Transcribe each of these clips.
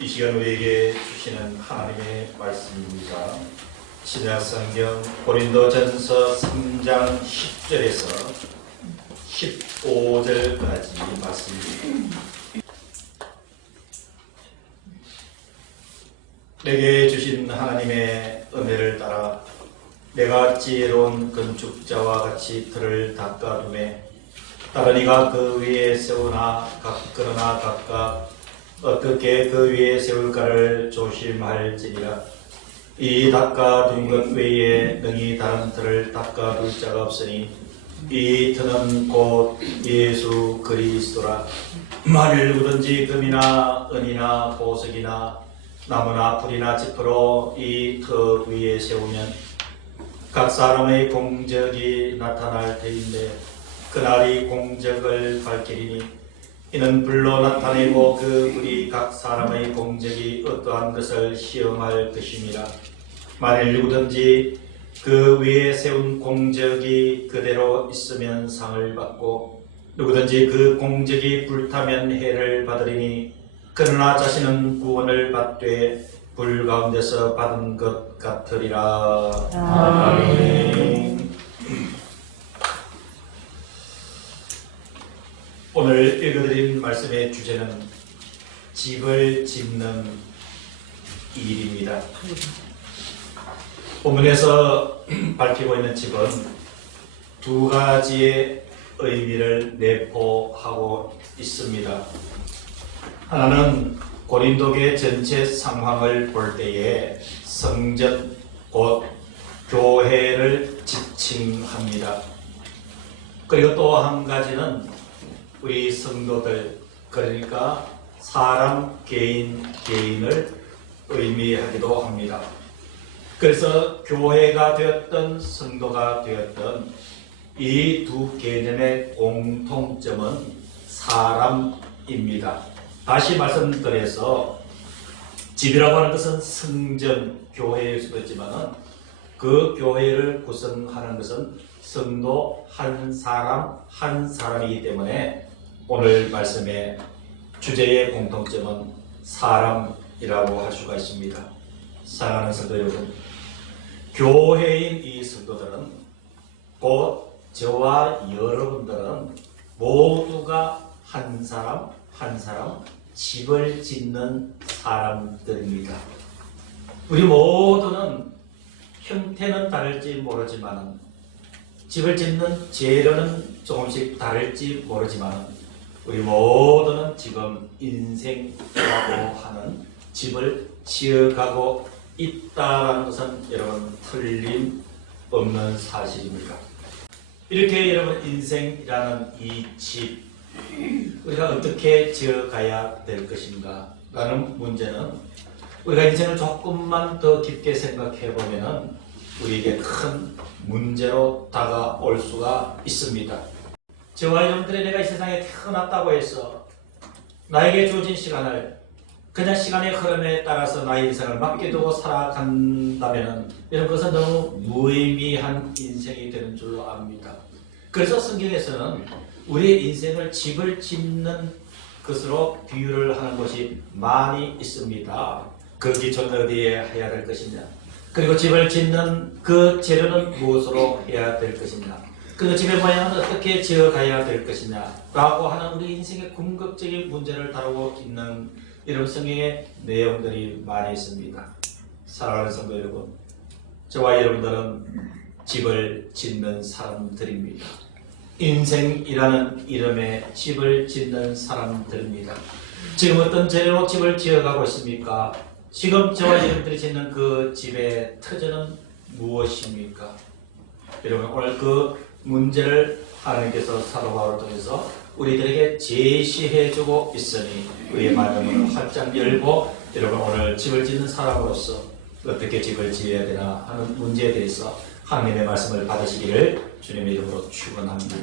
이 시간 우리에게 주시는 하나님의 말씀입니다. 신약 성경 고린도전서 3장 10절에서 15절까지 말씀입니다. 내게 주신 하나님의 은혜를 따라 내가 지혜로운 건축자와 같이 들을 닦아두매 다른 이가 그 위에 세우나 그러나 각각 어떻게 그 위에 세울까를 조심할지니라. 이 닦아둔 것 외에 능히 다른 틀을 닦아둘 자가 없으니 이 틀은 곧 예수 그리스도라. 만일 누구든지 금이나 은이나 보석이나 나무나 풀이나 지프로 이 터 위에 세우면 각 사람의 공적이 나타날 터인데 그날이 공적을 밝히리니 이는 불로 나타내고 그 불이 각 사람의 공적이 어떠한 것을 시험할 것임이라. 만일 누구든지 그 위에 세운 공적이 그대로 있으면 상을 받고 누구든지 그 공적이 불타면 해를 받으리니 그러나 자신은 구원을 받되 불 가운데서 받은 것 같으리라. 아멘. 오늘 읽어드린 말씀의 주제는 집을 짓는 일입니다. 본문에서 밝히고 있는 집은 두 가지의 의미를 내포하고 있습니다. 하나는 고린도교의 전체 상황을 볼 때에 성전, 곧 교회를 지칭합니다. 그리고 또 한 가지는 우리 성도들, 그러니까 사람 개인을 의미하기도 합니다. 그래서 교회가 되었던 성도가 되었던 이 두 개념의 공통점은 사람입니다. 다시 말씀드려서 집이라고 하는 것은 성전, 교회일 수도 있지만 그 교회를 구성하는 것은 성도 한 사람이기 때문에 오늘 말씀의 주제의 공통점은 사람이라고 할 수가 있습니다. 사랑하는 성도 여러분, 교회인 이 성도들은 곧 저와 여러분들은 모두가 한 사람 집을 짓는 사람들입니다. 우리 모두는 형태는 다를지 모르지만 집을 짓는 재료는 조금씩 다를지 모르지만 우리 모두는 지금 인생이라고 하는 집을 지어가고 있다는 것은 여러분 틀림없는 사실입니다. 이렇게 여러분 인생이라는 이 집 우리가 어떻게 지어가야 될 것인가 라는 문제는 우리가 인생을 조금만 더 깊게 생각해 보면 우리에게 큰 문제로 다가올 수가 있습니다. 저와 여러분들이 내가 이 세상에 태어났다고 해서 나에게 주어진 시간을 그냥 시간의 흐름에 따라서 나의 인생을 맡겨두고 살아간다면 여러분 그것은 너무 무의미한 인생이 되는 줄로 압니다. 그래서 성경에서는 우리의 인생을 집을 짓는 것으로 비유를 하는 것이 많이 있습니다. 그 기초는 어디에 해야 될 것이냐, 그리고 집을 짓는 그 재료는 무엇으로 해야 될 것이냐, 그 집의 모양은 어떻게 지어가야 될 것이냐 라고 하는 우리 인생의 궁극적인 문제를 다루고 있는 이런 성경의 내용들이 많이 있습니다. 사랑하는 성도 여러분, 저와 여러분들은 집을 짓는 사람들입니다. 인생이라는 이름의 집을 짓는 사람들입니다. 지금 어떤 재료로 집을 지어가고 있습니까? 지금 저와 여러분들이 짓는 그 집의 터전은 무엇입니까? 여러분 오늘 그 문제를 하나님께서 사도 바울을 통해서 우리들에게 제시해주고 있으니 우리의 마음을 활짝 열고 여러분 오늘 집을 짓는 사람으로서 어떻게 집을 지어야 되나 하는 문제에 대해서 하나님의 말씀을 받으시기를 주님의 이름으로 축원합니다.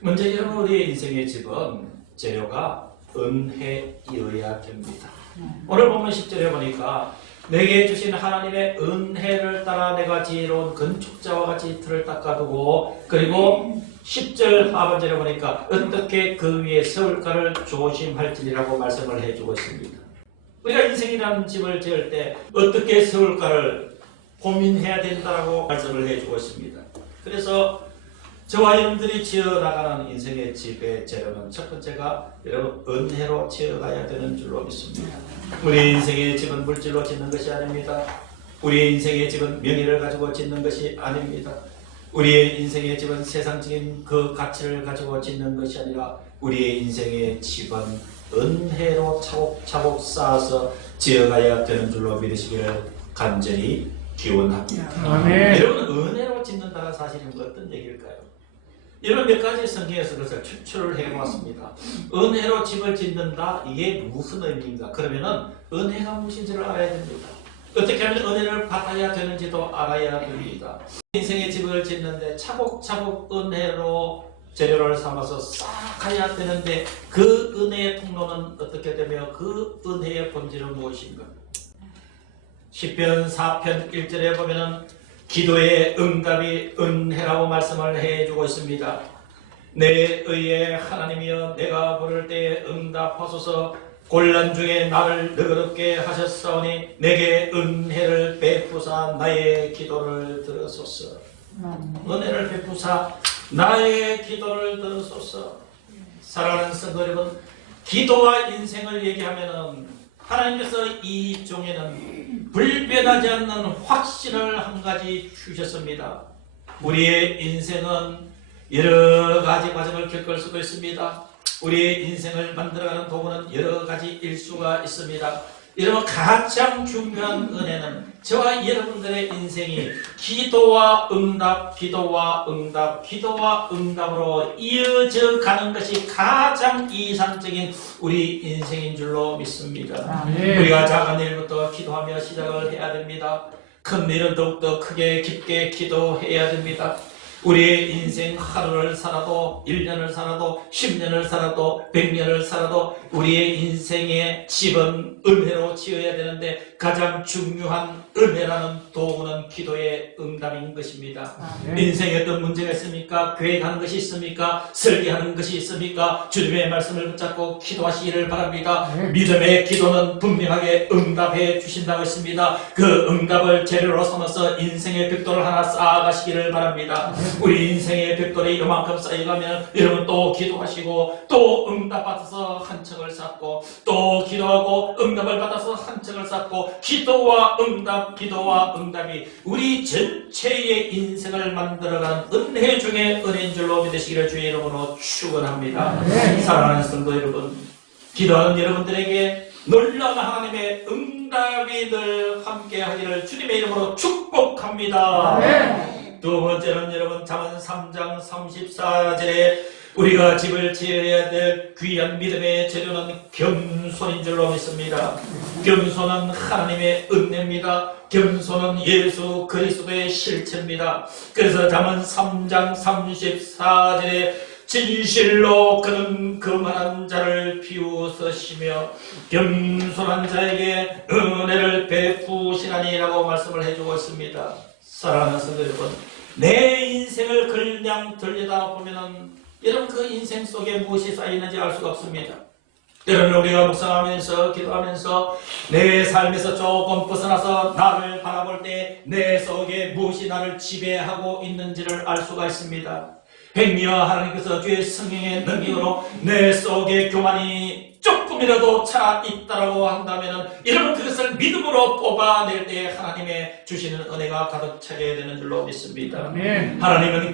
먼저 여러분 우리의 인생의 집은 재료가 은혜이어야 됩니다. 오늘 보면 10절에 보니까 내게 주신 하나님의 은혜를 따라 내가 지혜로운 건축자와 같이 틀을 닦아두고, 그리고 10절 하반절에 보니까 어떻게 그 위에 세울까를 조심할지니라고 말씀을 해주고 있습니다. 우리가 인생이라는 집을 지을 때 어떻게 세울까를 고민해야 된다고 말씀을 해주고 있습니다. 그래서 저와 여러분들이 지어나가는 인생의 집의 재료는 첫 번째가 여러분 은혜로 지어가야 되는 줄로 믿습니다. 우리 인생의 집은 물질로 짓는 것이 아닙니다. 우리의 인생의 집은 명예를 가지고 짓는 것이 아닙니다. 우리의 인생의 집은 세상적인 그 가치를 가지고 짓는 것이 아니라 우리의 인생의 집은 은혜로 차곡차곡 쌓아서 지어가야 되는 줄로 믿으시기를 간절히 기원합니다. 아멘. 여러분 은혜로 짓는다는 사실이 어떤 얘기일까요? 이런 몇 가지 성경에서 그것을 추출을 해보았습니다. 은혜로 집을 짓는다, 이게 무슨 의미인가? 그러면은 은혜가 무엇인지를 알아야 됩니다. 어떻게 하면 은혜를 받아야 되는지도 알아야 됩니다. 인생의 집을 짓는데 차곡차곡 은혜로 재료를 삼아서 쌓아야 되는데 그 은혜의 통로는 어떻게 되며 그 은혜의 본질은 무엇인가? 시편 4편 1절에 보면은 기도의 응답이 은혜라고 말씀을 해주고 있습니다. 내 의의 하나님이여 내가 부를 때에 응답하소서. 곤란 중에 나를 너그럽게 하셨사오니 내게 은혜를 베푸사 나의 기도를 들으소서. 은혜를 베푸사 나의 기도를 들으소서. 사랑하는 성도 여러분, 기도와 인생을 얘기하면은 하나님께서 이 종에는 불변하지 않는 확신을 한 가지 주셨습니다. 우리의 인생은 여러 가지 과정을 겪을 수도 있습니다. 우리의 인생을 만들어가는 도구는 여러 가지일 수가 있습니다. 여러분, 가장 중요한 은혜는 저와 여러분들의 인생이 기도와 응답, 기도와 응답, 기도와 응답으로 이어져 가는 것이 가장 이상적인 우리 인생인 줄로 믿습니다. 우리가 작은 일부터 기도하며 시작을 해야 됩니다. 큰 일은 더욱더 크게 깊게 기도해야 됩니다. 우리의 인생 하루를 살아도 1년을 살아도 10년을 살아도 100년을 살아도 우리의 인생의 집은 은혜로 지어야 되는데 가장 중요한 은혜라는 도구는 기도의 응답인 것입니다. 인생에 어떤 문제가 있습니까? 계획하는 것이 있습니까? 설계하는 것이 있습니까? 주님의 말씀을 붙잡고 기도하시기를 바랍니다. 믿음의 기도는 분명하게 응답해 주신다고 했습니다. 그 응답을 재료로 삼아서 인생의 벽돌을 하나 쌓아가시기를 바랍니다. 우리 인생의 벽돌이 이만큼 쌓여가면 여러분 또 기도하시고 또 응답받아서 한 척을 쌓고 또 기도하고 응답을 받아서 한 척을 쌓고 기도와 응답이 우리 전체의 인생을 만들어가는 은혜 중에 은혜인 줄로 믿으시기를 주의 이름으로 축원합니다. 사랑하는 성도 여러분, 기도하는 여러분들에게 놀라운 하나님의 응답이 늘 함께하기를 주님의 이름으로 축복합니다. 두 번째는 여러분 잠언 3장 34절에 우리가 집을 지어야 될 귀한 믿음의 재료는 겸손인 줄로 믿습니다. 겸손은 하나님의 은혜입니다. 겸손은 예수 그리스도의 실체입니다. 그래서 잠언 3장 34절에 진실로 그는 거만한 자를 비웃으시며 겸손한 자에게 은혜를 베푸시나니라고 말씀을 해주고 있습니다. 사랑하는 성도 여러분, 내 인생을 그냥 들여다보면 여러분 그 인생 속에 무엇이 쌓이는지 알 수가 없습니다. 때로는 우리가 묵상하면서 기도하면서 내 삶에서 조금 벗어나서 나를 바라볼 때 내 속에 무엇이 나를 지배하고 있는지를 알 수가 있습니다. 행위와 하나님께서 주의 성령의 능력으로 내 속에 교만이 조금이라도 차 있다라고 한다면 여러분 그것을 믿음으로 뽑아낼 때 하나님의 주시는 은혜가 가득 차게 되는 줄로 믿습니다. 하나님은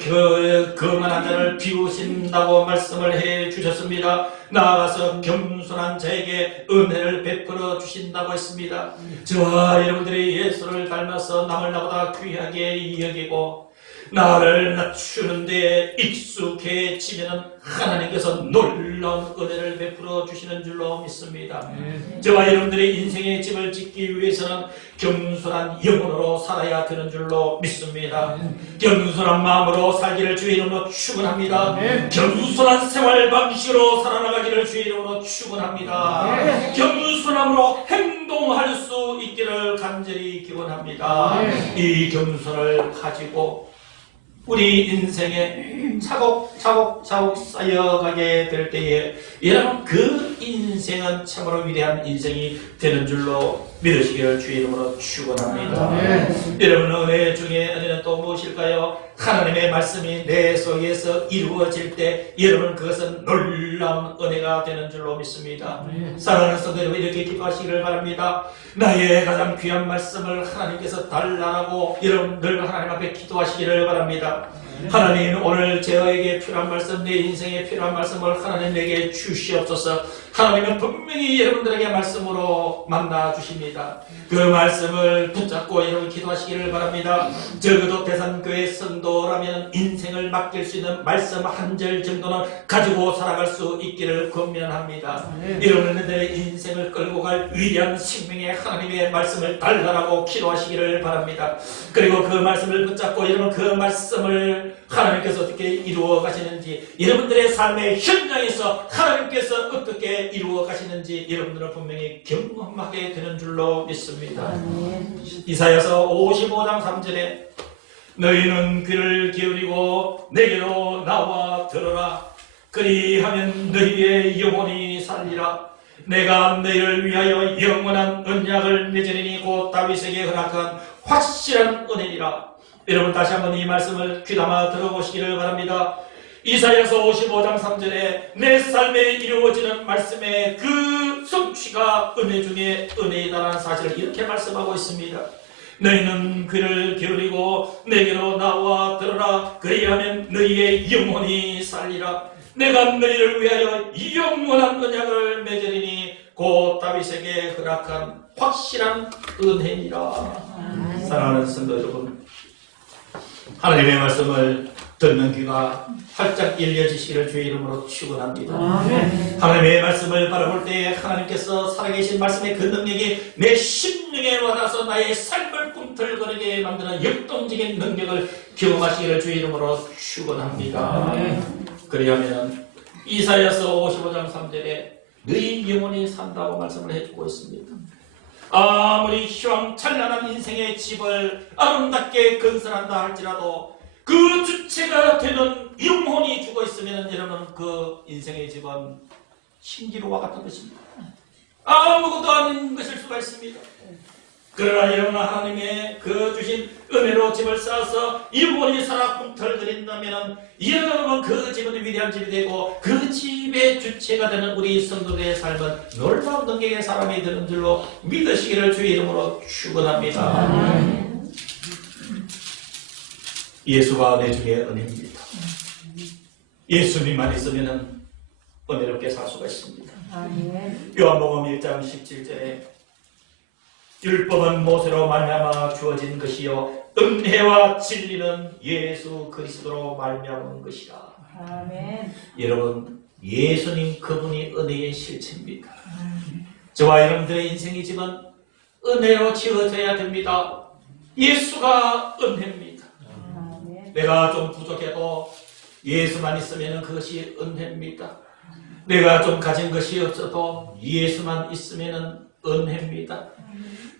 거만한 자를 비우신다고 말씀을 해 주셨습니다. 나아가서 겸손한 자에게 은혜를 베풀어 주신다고 했습니다. 저와 여러분들이 예수를 닮아서 남을 나보다 귀하게 여기고 나를 낮추는 데 익숙해지면 하나님께서 놀라운 은혜를 베풀어 주시는 줄로 믿습니다. 저와 여러분들의 인생의 집을 짓기 위해서는 겸손한 영혼으로 살아야 되는 줄로 믿습니다. 겸손한 마음으로 살기를 주의 이름으로 축원합니다. 겸손한 생활 방식으로 살아나가기를 주의 이름으로 축원합니다. 겸손함으로 행동할 수 있기를 간절히 기원합니다. 이 겸손을 가지고 우리 인생에 차곡차곡 쌓여가게 될 때에 여러분 그 인생은 참으로 위대한 인생이 되는 줄로 믿으시기를 주의 이름으로 축원합니다. 여러분 은혜 중에 은혜는 또 무엇일까요? 하나님의 말씀이 내 속에서 이루어질 때 여러분 그것은 놀라운 은혜가 되는 줄로 믿습니다. 사랑하는 성도 여러분 이렇게 기도하시기를 바랍니다. 나의 가장 귀한 말씀을 하나님께서 달라고 여러분 늘 하나님 앞에 기도하시기를 바랍니다. 하나님 오늘 저에게 필요한 말씀 내 인생에 필요한 말씀을 하나님 내게 주시옵소서. 하나님은 분명히 여러분들에게 말씀으로 만나 주십니다. 그 말씀을 붙잡고 여러분 기도하시기를 바랍니다. 적어도 대산교회 성도라면 인생을 맡길 수 있는 말씀 한 절 정도는 가지고 살아갈 수 있기를 권면합니다. 여러분들의 인생을 끌고 갈 위대한 생명의 하나님의 말씀을 달라고 기도하시기를 바랍니다. 그리고 그 말씀을 붙잡고 여러분 그 말씀을 하나님께서 어떻게 이루어 가시는지 여러분들의 삶의 현장에서 하나님께서 어떻게 이루어 가시는지 여러분들은 분명히 경험하게 되는 줄로 믿습니다. 이사야서 55장 3절에 너희는 귀를 기울이고 내게로 나와 들어라. 그리하면 너희의 영혼이 살리라. 내가 너희를 위하여 영원한 언약을 맺으리니 곧 다윗에게 허락한 확실한 은혜니라. 여러분 다시 한번 이 말씀을 귀담아 들어보시기를 바랍니다. 이사야서 55장 3절에 내 삶에 이루어지는 말씀의 그 성취가 은혜 중에 은혜이다라는 사실을 이렇게 말씀하고 있습니다. 너희는 귀를 기울이고 내게로 나와 들어라. 그리하면 너희의 영혼이 살리라. 내가 너희를 위하여 영원한 언약을 맺으리니 곧 다윗에게 허락한 확실한 은혜니라. 사랑하는 성도 여러분, 하나님의 말씀을 듣는 귀가 활짝 열려지시기를 주의 이름으로 축원합니다. 하나님의 말씀을 바라볼 때에 하나님께서 살아계신 말씀의 그 능력이 내 심령에 와닿아서 나의 삶을 꿈틀거리게 만드는 역동적인 능력을 경험하시기를 주의 이름으로 축원합니다. 그리하면 이사야서 55장 3절에 너희 영혼이 산다고 말씀을 해주고 있습니다. 아무리 희망찬란한 인생의 집을 아름답게 건설한다 할지라도 그 주체가 되는 영혼이 죽어 있으면 여러분 그 인생의 집은 신기루와 같은 것입니다. 아무것도 아닌 것일 수가 있습니다. 그러나 여러분 하나님의 그 주신 은혜로 집을 쌓아서 영혼이 살아 꿈틀거린다면 여러분 그 집은 위대한 집이 되고 그 집의 주체가 되는 우리 성도들의 삶은 놀라운 능력의 사람이 되는 줄로 믿으시기를 주의 이름으로 축원합니다. 예수가 내 중에 은혜입니다. 예수님만 있으면 은혜롭게 살 수가 있습니다. 요한복음 1장 17절에 율법은 모세로 말미암아 주어진 것이요 은혜와 진리는 예수 그리스도로 말미암은 것이라. 아멘. 여러분 예수님 그분이 은혜의 실체입니다. 저와 여러분들의 인생의 집은 은혜로 지어져야 됩니다. 예수가 은혜입니다. 아멘. 내가 좀 부족해도 예수만 있으면 그것이 은혜입니다. 내가 좀 가진 것이 없어도 예수만 있으면 은혜입니다.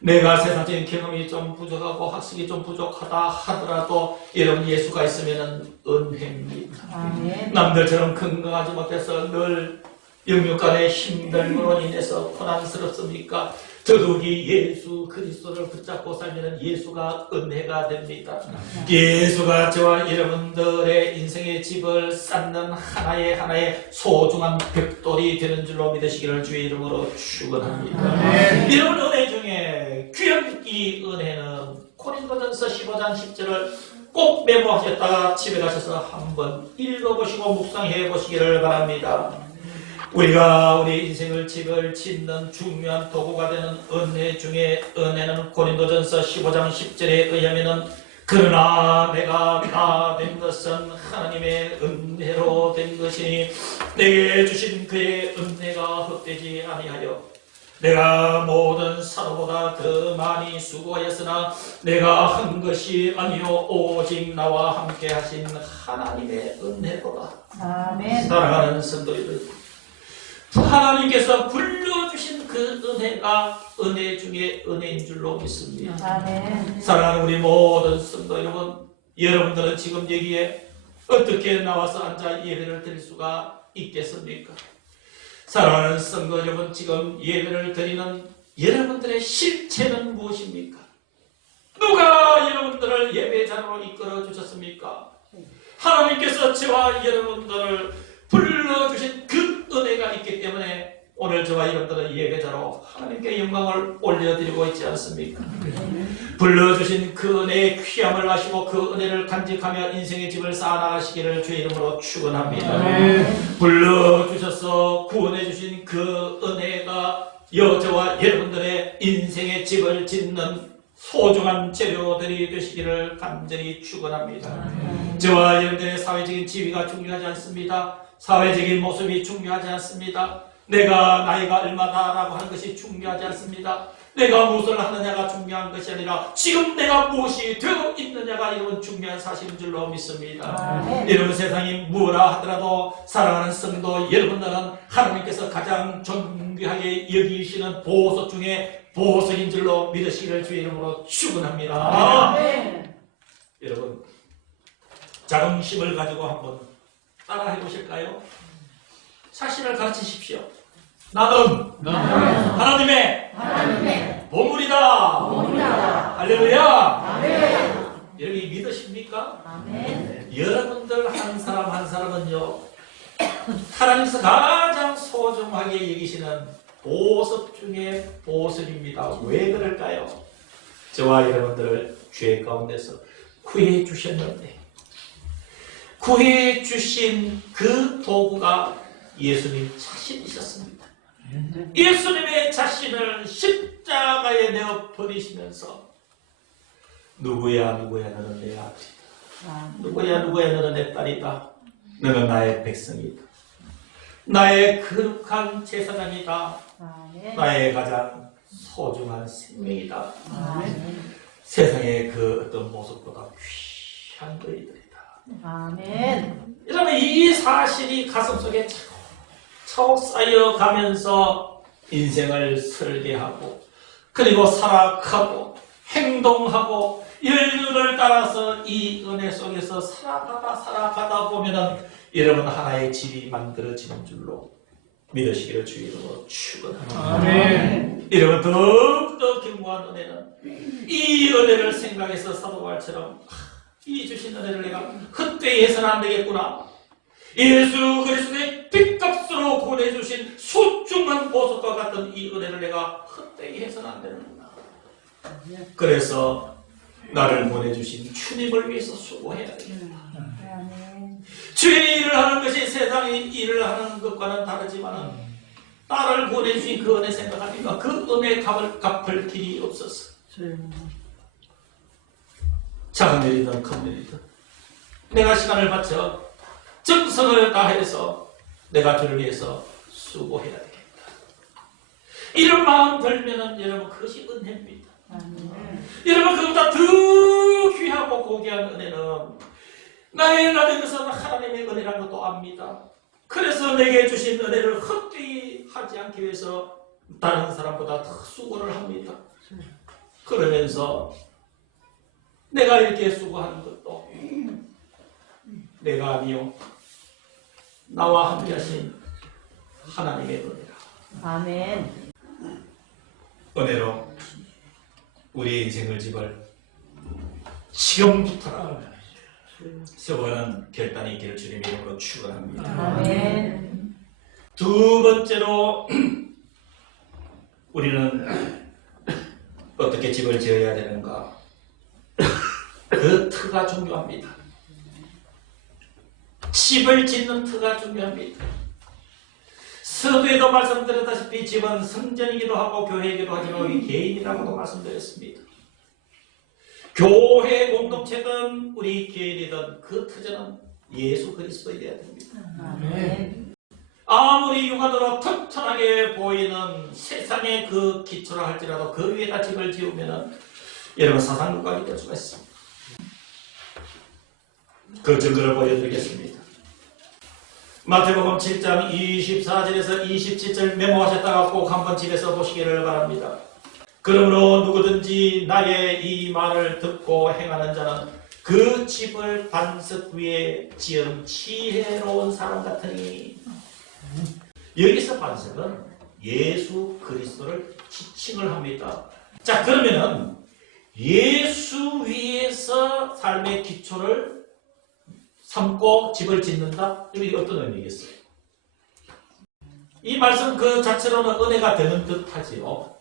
내가 세상적인 경험이 좀 부족하고 학식이 좀 부족하다 하더라도 여러분 예수가 있으면 은혜입니다. 아멘. 남들처럼 건강하지 못해서 늘 영육간의 힘듦으로 인해서 고난스럽습니까? 더욱이 예수 그리스도를 붙잡고 살면 예수가 은혜가 됩니다. 예수가 저와 여러분들의 인생의 집을 쌓는 하나의 소중한 벽돌이 되는 줄로 믿으시기를 주의 이름으로 축원합니다. 여러분 은혜 중에 귀한 이 은혜는 고린도전서 15장 10절을 꼭 메모하셨다가 집에 가셔서 한번 읽어보시고 묵상해 보시기를 바랍니다. 우리가 우리 인생을 집을 짓는 중요한 도구가 되는 은혜 중에 은혜는 고린도전서 15장 10절에 의하면은 그러나 내가 나 된 것은 하나님의 은혜로 된 것이니 내게 주신 그의 은혜가 헛되지 아니하여 내가 모든 사도보다 더 많이 수고하였으나 내가 한 것이 아니요 오직 나와 함께 하신 하나님의 은혜로다. 아멘. 사랑하는 성도들, 하나님께서 불러주신 그 은혜가 은혜 중에 은혜인 줄로 믿습니다. 아멘. 사랑하는 우리 모든 성도 여러분, 여러분들은 지금 여기에 어떻게 나와서 앉아 예배를 드릴 수가 있겠습니까? 사랑하는 성도 여러분, 지금 예배를 드리는 여러분들의 실체는 무엇입니까? 누가 여러분들을 예배자로 이끌어 주셨습니까? 하나님께서 저와 여러분들을 불러주신 그 은혜가 있기 때문에 오늘 저와 여러분들은 예배자로 하나님께 영광을 올려드리고 있지 않습니까? 불러주신 그 은혜의 귀함을 아시고 그 은혜를 간직하며 인생의 집을 쌓아나가시기를 주의 이름으로 축원합니다. 불러주셔서 구원해주신 그 은혜가 저와 여러분들의 인생의 집을 짓는 소중한 재료들이 되시기를 간절히 축원합니다. 저와 여러분들의 사회적인 지위가 중요하지 않습니다. 사회적인 모습이 중요하지 않습니다. 내가 나이가 얼마다라고 하는 것이 중요하지 않습니다. 내가 무엇을 하느냐가 중요한 것이 아니라 지금 내가 무엇이 되어 있느냐가 이런 중요한 사실인 줄로 믿습니다. 여러분, 세상이 뭐라 하더라도 사랑하는 성도 여러분들은 하나님께서 가장 존귀하게 여기시는 보석 중에 보석인 줄로 믿으시기를 주의 이름으로 축원합니다. 여러분, 자긍심을 가지고 한번 따라해 보실까요? 자신을 가르치십시오. 나는 하나님의 보물이다. 할렐루야. 여러분이 믿으십니까? 여러분들 한 사람 한 사람은요, 하나님께서 가장 소중하게 여기시는 보석 중에 보석입니다. 왜 그럴까요? 저와 여러분들을 죄 가운데서 구해 주셨는데, 구해 주신 그 도구가 예수님 자신이셨습니다. 예수님의 자신을 십자가에 내어 버리시면서 누구야 너는 내 아들이다. 누구야 너는 내 딸이다. 너는 나의 백성이다. 나의 거룩한 제사장이다. 나의 가장 소중한 생명이다. 세상의 그 어떤 모습보다 귀한 너희들이다. 여러분, 이 사실이 가슴속에 차곡 쌓여가면서 인생을 설계하고 그리고 살아가고 행동하고 연륜을 따라서 이 은혜 속에서 살아가다 보면은 여러분 하나의 집이 만들어지는 줄로 믿으시기를 주의로 축원합니다. 여러분, 더욱더 견고한 은혜는 이 은혜를 생각해서 사도 바울처럼 이 주신 은혜를 내가 헛되이 해서는 안 되겠구나. 예수 그리스도의 핏값으로 구원해 주신 소중한 보석과 같은 이 은혜를 내가 헛되이 해서는 안 되는구나. 그래서 나를 보내주신 주님을 위해서 수고해야 되겠다. 주의 일을 하는 것이 세상의 일을 하는 것과는 다르지만 나를 보내주신 그 은혜 생각하니까 그 은혜 갚을 길이 없었어. 작은 일이든 큰 일이든 내가 시간을 바쳐 정성을 다해서 내가 주를 위해서 수고해야 되겠다. 이런 마음 들면은 여러분, 그것이 은혜입니다. 여러분, 그보다 더 귀하고 고귀한 은혜는 나의 것은 하나님의 은혜라는 것도 압니다. 그래서 내게 주신 은혜를 헛되이 하지 않기 위해서 다른 사람보다 더 수고를 합니다. 그러면서 내가 이렇게 수고하는 것도 내가 아니요 나와 함께 하신 하나님의 은혜라. 아멘. 은혜로 우리의 인생을 집을 지금부터라 세워가는 결단이 있기를 주님의 이름으로 축원합니다. 아멘. 두 번째로 우리는 어떻게 집을 지어야 되는가? 그 터가 중요합니다. 집을 짓는 터가 중요합니다. 서두에도 말씀드렸다시피 집은 성전이기도 하고 교회이기도 하지만 우리 개인이라고도 말씀드렸습니다. 교회 공동체든 우리 개인이든 그 터전은 예수 그리스도여야 됩니다. 아멘. 아무리 육안으로 튼튼하게 보이는 세상의 그 기초라 할지라도 그 위에다 집을 지으면 여러분 사상국각이 될 수가 있습니다. 그 증거를 보여드리겠습니다. 마태복음 7장 24절에서 27절 메모하셨다가 꼭 한번 집에서 보시기를 바랍니다. 그러므로 누구든지 나의 이 말을 듣고 행하는 자는 그 집을 반석 위에 지은 지혜로운 사람 같으니. 여기서 반석은 예수 그리스도를 지칭을 합니다. 자, 그러면은 예수 위에서 삶의 기초를 삼고 집을 짓는다? 이게 어떤 의미겠어요? 이 말씀 그 자체로는 은혜가 되는 듯 하지요.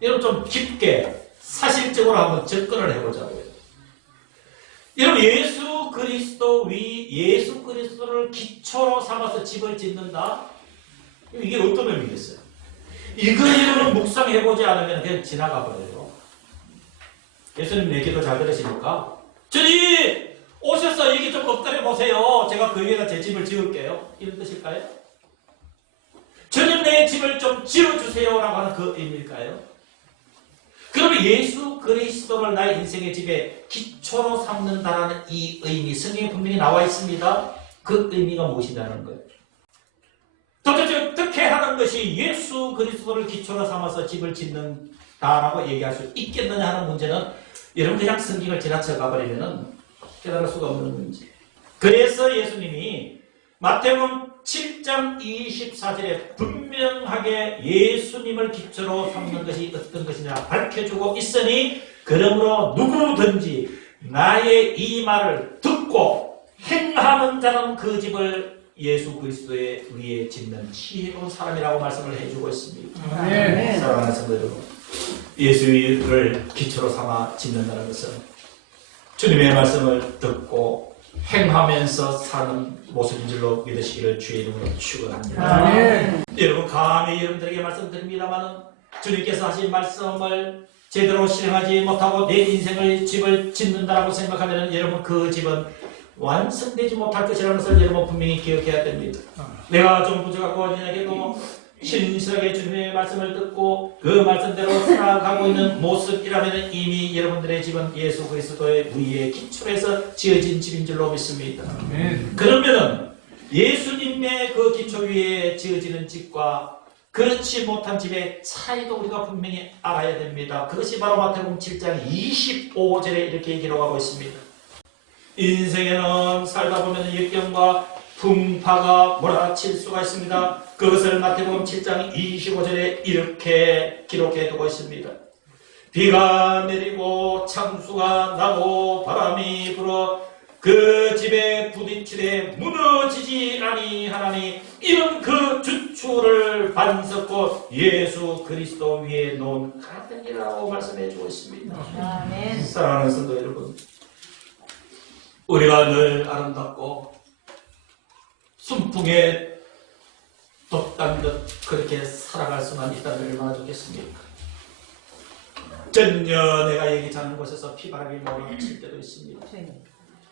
여러분 좀 깊게 사실적으로 한번 접근을 해보자고요. 여러분 예수 그리스도를 기초로 삼아서 집을 짓는다? 이게 어떤 의미겠어요? 이거 여러분 묵상해보지 않으면 그냥 지나가 버려요. 예수님 내 기도 잘 들으시니까 주님 오셔서 얘기 좀 엎드려 보세요. 제가 그 위에다 제 집을 지을게요. 이런 뜻일까요? 주님 내 집을 좀 지어주세요 라고 하는 그 의미일까요? 그러면 예수 그리스도를 나의 인생의 집에 기초로 삼는다라는 이 의미, 성경에 분명히 나와 있습니다. 그 의미가 무엇이냐는 거예요. 도대체 어떻게 하는 것이 예수 그리스도를 기초로 삼아서 집을 짓는다라고 얘기할 수 있겠느냐 하는 문제는 여러분 그냥 성경을 지나쳐 가버리면 깨달을 수가 없는 문제. 그래서 예수님이 마태복음 7장 24절에 분명하게 예수님을 기초로 삼는 것이 어떤 것이냐 밝혀주고 있으니 그러므로 누구든지 나의 이 말을 듣고 행하는 자는 그 집을 예수 그리스도의 위에 짓는 지혜로운 사람이라고 말씀을 해주고 있습니다. 네. 사랑하는 성도 여러분, 예수를 기초로 삼아 짓는다는 것은 주님의 말씀을 듣고 행하면서 사는 모습인 줄로 믿으시기를 주의 이름으로 축원합니다. 여러분 감히 여러분들에게 말씀드립니다만 주님께서 하신 말씀을 제대로 실행하지 못하고 내 인생을 집을 짓는다라고 생각하면 여러분 그 집은 완성되지 못할 것이라는 것을 여러분 분명히 기억해야 됩니다. 내가 좀 부족하고 어린에게도 신실하게 주님의 말씀을 듣고 그 말씀대로 살아가고 있는 모습이라면 이미 여러분들의 집은 예수 그리스도의 위에 기초해서 지어진 집인 줄로 믿습니다. 그러면은 예수님의 그 기초 위에 지어지는 집과 그렇지 못한 집의 차이도 우리가 분명히 알아야 됩니다. 그것이 바로 마태복음 7장 25절에 이렇게 기록하고 있습니다. 인생에는 살다 보면 역경과 풍파가 몰아칠 수가 있습니다. 그것을 마태복음 7장 25절에 이렇게 기록해 두고 있습니다. 비가 내리고 창수가 나고 바람이 불어 그 집에 부딪히되 무너지지 아니하나니 이는 그 주추를 반석고 예수 그리스도 위에 놓은 가든이라고 말씀해 주고 있습니다. 아멘. 사랑하는 성도 여러분, 우리가 늘 아름답고 순풍에 돋단 듯 그렇게 살아갈 수만 있다면 얼마나 좋겠습니까? 전혀 내가 얘기치 않은 곳에서 피바람이 몰아칠 때도 있습니다.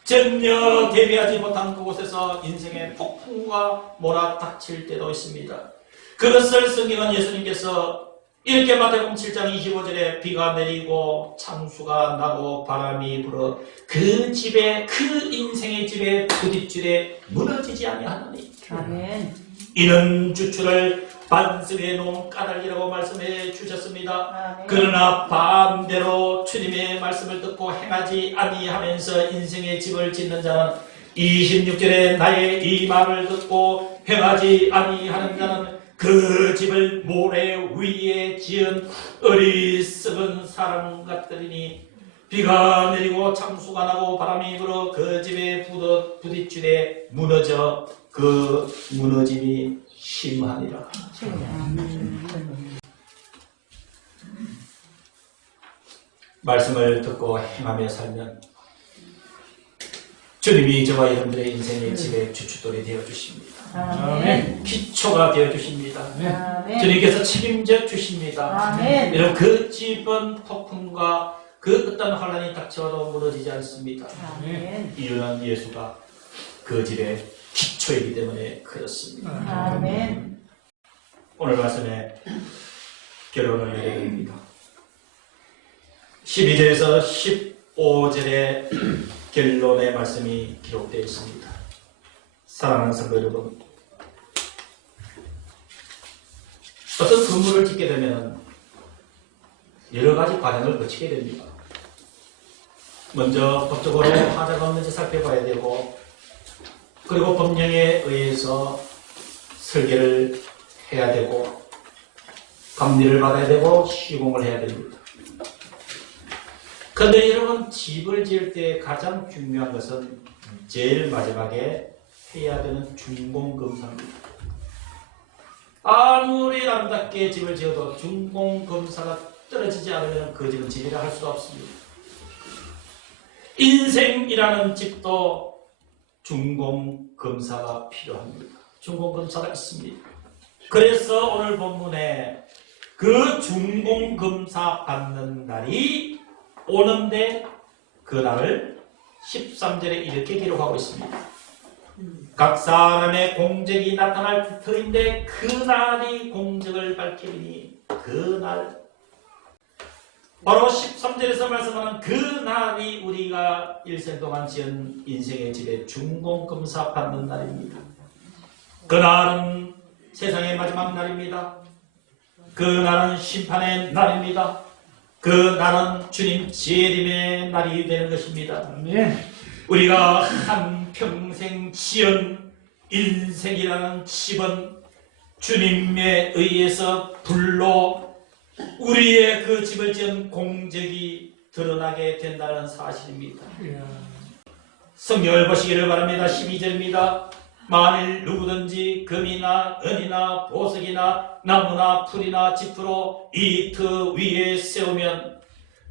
전혀 대비하지 못한 그곳에서 인생의 폭풍과 몰아닥칠 때도 있습니다. 그것을 성경은 예수님께서 이렇게 마태복음 7장 25절에 비가 내리고 창수가 나고 바람이 불어 그 집에 그 인생의 집에 부딪히되 무너지지 아니하나니 아멘. 이는 주추를 반석에 놓은 까닭이라고 말씀해 주셨습니다. 아멘. 그러나 반대로 주님의 말씀을 듣고 행하지 아니하면서 인생의 집을 짓는 자는 26절에 나의 이 말을 듣고 행하지 아니하는 자는 그 집을 모래 위에 지은 어리석은 사람 같으리니 비가 내리고 창수가 나고 바람이 불어 그 집에 부딪히되 무너져 그 무너짐이 심하니라. 말씀을 듣고 행하며 살면 주님이 저와 여러분들의 인생의 집의 주춧돌이 되어주십니다. 아멘. 기초가 되어주십니다. 아멘. 주님께서 책임져 주십니다. 아멘. 여러분 그 집은 폭풍과 그 어떤 환란이 닥쳐도 무너지지 않습니다. 아멘. 이유는 예수가 그 집의 기초이기 때문에 그렇습니다. 아멘. 오늘 말씀의 결론을 내리게 됩니다. 12절에서 15절의 결론의 말씀이 기록되어 있습니다. 사랑하는 성도 여러분, 어떤 건물을 짓게 되면 여러 가지 과정을 거치게 됩니다. 먼저 법적으로 하자가 없는지 살펴봐야 되고, 그리고 법령에 의해서 설계를 해야 되고, 감리를 받아야 되고, 시공을 해야 됩니다. 그런데 여러분, 집을 지을 때 가장 중요한 것은 제일 마지막에 해야 되는 준공검사입니다. 아무리 아름답게 집을 지어도 준공검사가 떨어지지 않으면 그 집은 집이라 할 수가 없습니다. 인생이라는 집도 준공검사가 필요합니다. 준공검사가 있습니다. 그래서 오늘 본문에 그 준공검사 받는 날이 오는데 그 날을 13절에 이렇게 기록하고 있습니다. 각 사람의 공적이 나타날 터인데 그 날이 공적을 밝히니 그 날, 바로 13절에서 말씀하는 그 날이 우리가 일생 동안 지은 인생의 집에 준공검사 받는 날입니다. 그 날은 세상의 마지막 날입니다. 그 날은 심판의 날입니다. 그 날은 주님 재림의 날이 되는 것입니다. 우리가 한평생 지은 인생이라는 집은 주님에 의해서 불로 우리의 그 집을 지은 공적이 드러나게 된다는 사실입니다. 성경을 보시기를 바랍니다. 12절입니다. 만일 누구든지 금이나 은이나 보석이나 나무나 풀이나 지프로 이 터 위에 세우면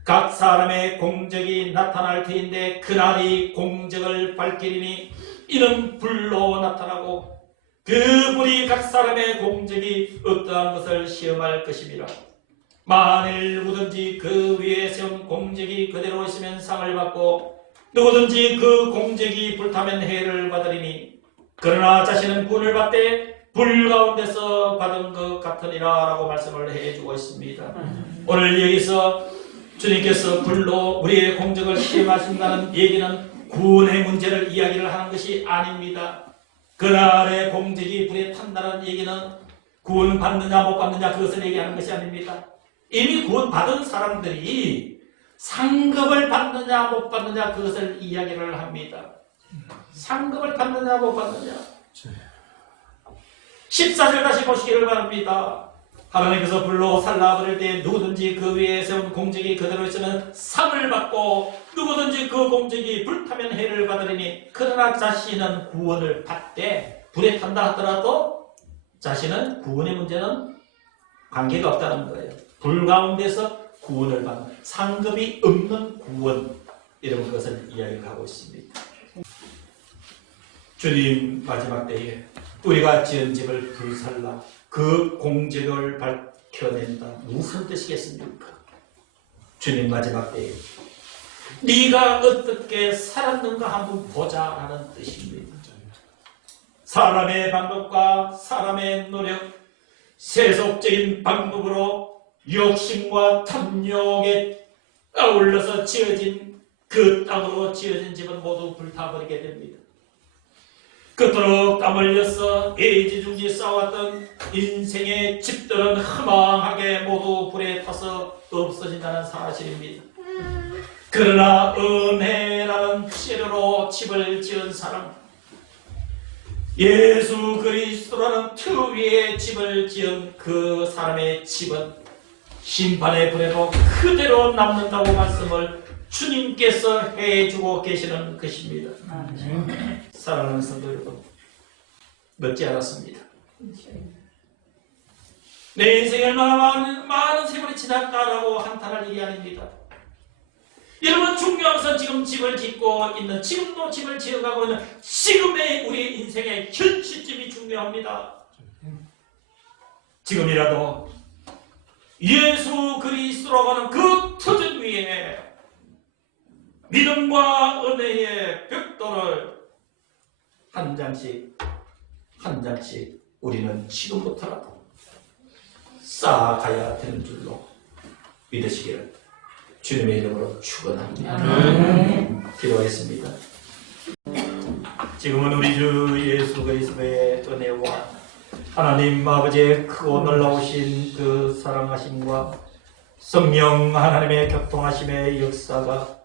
각 사람의 공적이 나타날 터인데 그날이 공적을 밝히리니 이는 불로 나타나고 그 불이 각 사람의 공적이 어떠한 것을 시험할 것입니다. 만일 누구든지 그 위에 세운 공적이 그대로 있으면 상을 받고 누구든지 그 공적이 불타면 해를 받으리니 그러나 자신은 구원을 받되 불 가운데서 받은 것 같으니라 라고 말씀을 해주고 있습니다. 오늘 여기서 주님께서 불로 우리의 공적을 시험하신다는 얘기는 구원의 문제를 이야기를 하는 것이 아닙니다. 그날의 공적이 불에 탄다는 얘기는 구원 받느냐 못 받느냐 그것을 얘기하는 것이 아닙니다. 이미 구원 받은 사람들이 상급을 받느냐 못 받느냐 그것을 이야기를 합니다. 상급을 받느냐 못 받느냐. 14절 다시 보시기를 바랍니다. 하나님께서 불로 살라버릴 때 누구든지 그 위에 세운 공적이 그대로 있으면 상을 받고 누구든지 그 공적이 불타면 해를 받으리니 그러나 자신은 구원을 받되 불에 탄다 하더라도 자신은 구원의 문제는 관계가 없다는 거예요. 불 가운데서 구원을 받는 상급이 없는 구원 이런 것을 이야기를 하고 있습니다. 주님 마지막 때에 우리가 지은 집을 불살라 그 공적을 밝혀낸다. 무슨 뜻이겠습니까? 주님 마지막 때에 네가 어떻게 살았는가 한번 보자라는 뜻입니다. 사람의 방법과 사람의 노력, 세속적인 방법으로 욕심과 탐욕에 아울러서 지어진 그 땅으로 지어진 집은 모두 불타버리게 됩니다. 그토록 땀 흘려서 애지중지 쌓아왔던 인생의 집들은 허망하게 모두 불에 타서 없어진다는 사실입니다. 그러나 은혜라는 재료로 집을 지은 사람, 예수 그리스도라는 터 위에 집을 지은 그 사람의 집은 심판의 불에도 그대로 남는다고 말씀을 주님께서 해주고 계시는 것입니다. 사랑하는 성도 여러분, 늦지 않았습니다. 내 인생에 얼마나 많은 세월이 지났다라고 한탄할 일이 아닙니다. 여러분, 중요한 것은 지금 집을 짓고 있는, 지금도 집을 지어가고 있는 지금의 우리 인생의 현 시점이 중요합니다. 지금이라도 예수 그리스도라고 하는 그 터전 위에 믿음과 은혜의 벽돌을 한 장씩 우리는 지금부터라도 쌓아가야 되는 줄로 믿으시기를 주님의 이름으로 축원합니다. 기도하겠습니다. 지금은 우리 주 예수 그리스도의 은혜와 하나님 아버지의 크고 놀라우신 그 사랑하심과 성령 하나님의 교통하심의 역사가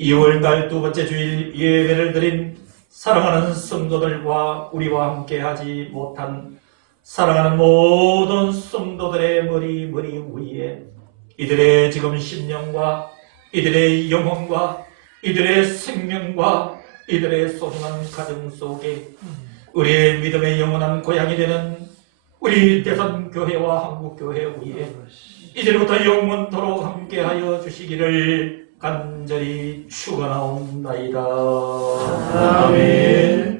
2월달 두 번째 주일 예배를 드린 사랑하는 성도들과 우리와 함께 하지 못한 사랑하는 모든 성도들의 머리 위에 이들의 지금 심령과 이들의 영혼과 이들의 생명과 이들의 소중한 가정 속에 우리의 믿음의 영원한 고향이 되는 우리 대선교회와 한국교회 위에 이제부터 영원토록 함께하여 주시기를 간절히 축원하옵나이다. 아멘.